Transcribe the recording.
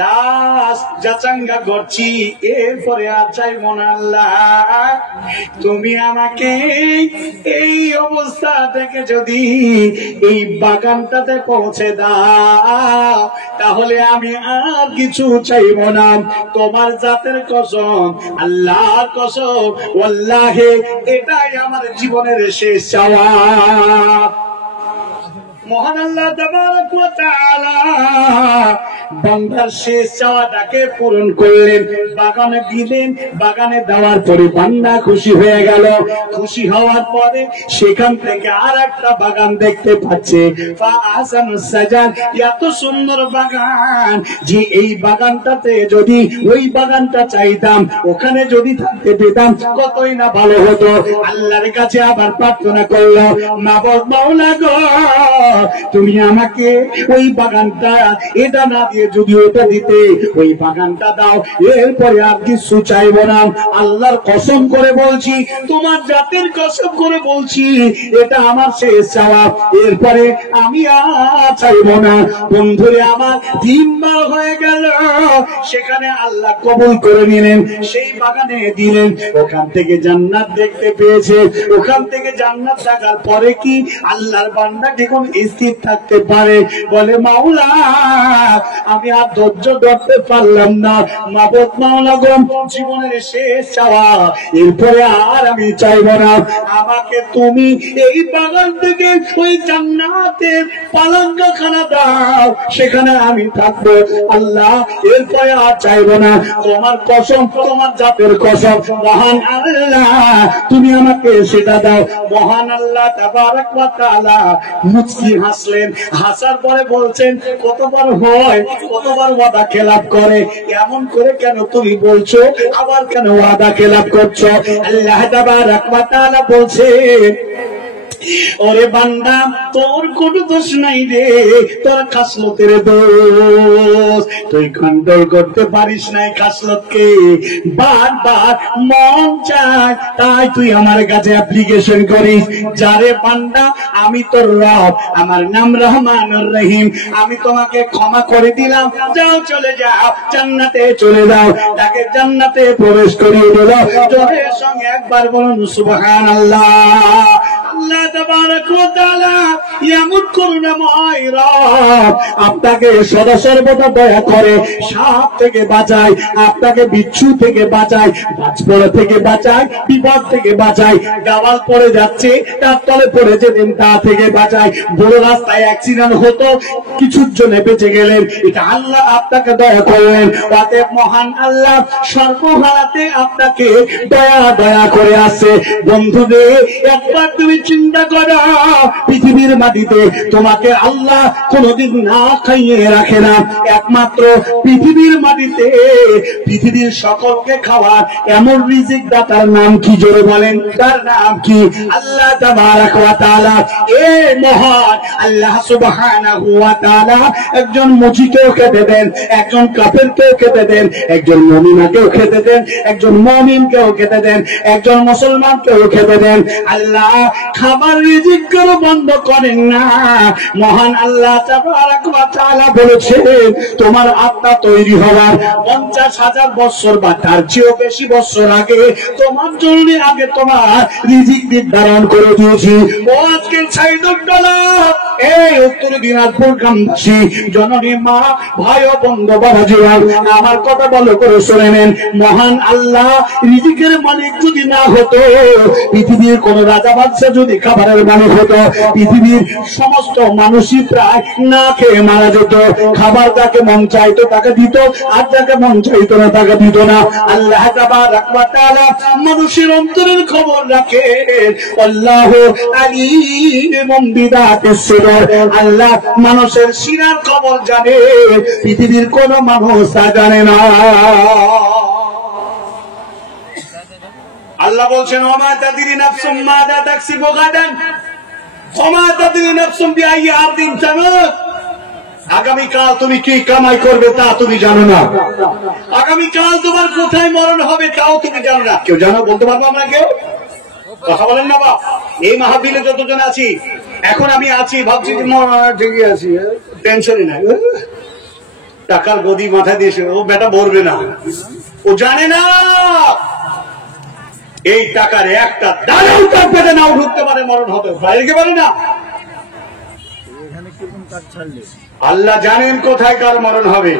Last যাচাঙ্গা করছি, এরপরে আর চাইব না আল্লাহ, তুমি আমাকে এই অবস্থা থেকে যদি এই বাগানটাতে পৌঁছে দাও, তাহলে আমি আর কিছু চাইব না। তোমার জাতের কসম, আল্লাহর কসম, ওয়াল্লাহি এটাই আমার জীবনের শেষ চাওয়া। মহান আল্লাহ তাবারক ওয়া তাআলা বান্দার শেষ চাওয়াটাকে পূরণ করলেন, বাগানে দিলেন। বাগানে দেওয়ার পরে বান্দা খুশি হয়ে গেল। খুশি হওয়ার পরে সেখান থেকে আর একটা বাগান দেখতে পাচ্ছে। এত সুন্দর বাগান যে এই বাগানটাতে যদি ওই বাগানটা চাইতাম, ওখানে যদি থাকতে পেতাম কতই না ভালো হতো। আল্লাহর কাছে আবার প্রার্থনা করলো, মাওলা গো, তুমি আমাকে ওই বাগানটা এটা না দিয়ে যদি ওটা দিতে, ওই বাগানটা দাও, এরপরে আর কিছু চাইব না। আল্লাহর কসম করে বলছি, তোমার জাতের কসম করে বলছি, এটা আমার শেষ চাওয়া, এরপরে আমি আর চাইব না। বন্ধুরে আমার 3 বার হয়ে গেল, সেখানে আল্লাহ কবুল করে নিলেন, সেই বাগানে দিলেন। ওখান থেকে জান্নাত দেখতে পেয়েছে। ওখান থেকে জান্নাত দেখার পরে কি আল্লাহর বান্দা দেখুন স্থির থাকতে পারে? বলে, মাওলা আমি আর ধৈর্য ধরতে পারলাম না, মাবুদ মাওলা গো, জীবনের শেষ চাওয়া, এরপরে আর আমি চাইব না। আমাকে তুমি এই বাগান থেকে ওই জান্নাতের পালঙ্কখানা দাও, সেখানে আমি থাকবো আল্লাহ, এরপরে আর চাইব না। তোমার কসম, তোমার জাতের কসম, মহান আল্লাহ তুমি আমাকে সেটা দাও। মহান আল্লাহ তাবারক ওয়া তাআলা মুচকি হাসলেন। হাসার পরে বলছেন, কতবার হয়, কতবার ওয়াদা খেলাপ করে, এমন করে কেন তুমি বলছো, আবার কেন ওয়াদা খেলাপ করছো? আল্লাহ তাবারক ওয়া তাআলা বলছে, ওরে বান্দা, তোর কোন দোষ নাই রে, তোর খাসলতের দোষ। তুই কন্ট্রোল করতে পারিস নাই খাসলতকে, বারবার মন চায় তাই তুই আমার কাছে অ্যাপ্লিকেশন করিস। যারে বান্দা, আমি তোর রব, আমার নাম রহমানুর রহিম, আমি তোমাকে ক্ষমা করে দিলাম, যাও চলে যাও, জান্নাতে চলে যাও। তাকে জান্নাতে প্রবেশ করিয়ে দিল। জোরের সঙ্গে একবার বলুন সুবহানাল্লাহ। আল্লাহ তাবারক ওয়া তাআলা এমন করুণাময় রব, আপনাকে সদা সর্বদা দয়া করে, সাপ থেকে বাঁচায়, আপনাকে বিচ্ছু থেকে বাঁচায়, বাজপড়া থেকে বাঁচায়, বিপদ থেকে বাঁচায়, গাওয়াল পড়ে যাচ্ছে তার তলে পড়ে যেতেন তা থেকে বাঁচায়, বড় রাস্তায় অ্যাক্সিডেন্ট হতো, কিছুর জন্য বেঁচে গেলেন, এটা আল্লাহ আপনাকে দয়া করলেন। অতএব মহান আল্লাহ সর্বহারাতে আপনাকে দয়া করে আসছে। বন্ধুদের, একবার তুমি চিন্তা করো, পৃথিবীর মাটিতে তোমাকে আল্লাহ কোনদিন না খাইয়ে রাখে না। একমাত্র পৃথিবীর মাটিতে পৃথিবীর সকলকে খাওয়ার এমন রিজিক দাতার নাম কি? জোরে বলেন, তার নাম কি? আল্লাহ তাবারক ওয়া তাআলা। এই মহান আল্লাহ সুবহানাহু ওয়া তাআলা একজন মুজিকেও খেতে দেন, একজন কাফেরকেও খেতে দেন, একজন মুমিনাকেও খেতে দেন, একজন মুমিনকেও খেতে দেন, একজন মুসলমানকেও খেতে দেন। আল্লাহ খাবার রিজিক করে বন্ধ করেন না। মহান আল্লাহ তাবারক ওয়া তাআলা বলেছেন, তোমার আত্মা তৈরি হওয়ার 50,000 বছর বা তার চেয়েও বেশি বছর আগে তোমার জন্য আগে তোমার রিজিক নির্ধারণ করে দিয়েছি। ও আজকের ছাইদুল্লাহ, এই উত্তর দিনাজপুর গ্রামবাসী, জননী মা, ভাই ও বন্ধু বাবাজিরা, আমার কথা ভালো করে শুনে নেন। মহান আল্লাহ রিজিকের মালিক যদি না হতো, পৃথিবীর কোন রাজা বাদশাহ যদি খাবারের মালিক হতো, পৃথিবীর সমস্ত মানুষই প্রায় না খেয়ে মারা যেত। খাবার যাকে মন চাইতো তাকে দিত, আর যাকে মন চাইতো না তাকে দিত না। আল্লাহ তাবারক ওয়া তাআলা মানুষের অন্তরের খবর রাখে। আল্লাহু আলীমুম বিদাতিস সুদূর, আল্লাহ মানুষের সিনার খবর জানে, পৃথিবীর কোন মানুষ তা জানে না। আল্লাহ বলছেন, ওমা তাদরি নাফসুম মাযা তাকসিবু গাদান ওমা তাদরি নাফসুম বিআইয়ি আরদিন তামুত। আগামীকাল তুমি কি কামাই করবে তা তুমি জানো না। আগামীকাল তোমার কোথায় মরণ হবে তাও তুমি জানো না। কেউ জানো? বলতে পারবো আমরা কেউ? কথা বলেন না বাপ। এই মাহফিলে যতজন আছি, এখন আমি আছি ভাবছি ঠিকই আছি, টেনশনই নাই। টাকার গদি মাথায় দিয়েছে, ও বেটা ভরবে না, ও জানে না এই টাকার একটা দানাও তার পেটে নাও ঢুকতে পারে, মরণ হতে বাইরে পারে না। আল্লাহ জানেন কোথায় কার মরণ হবে।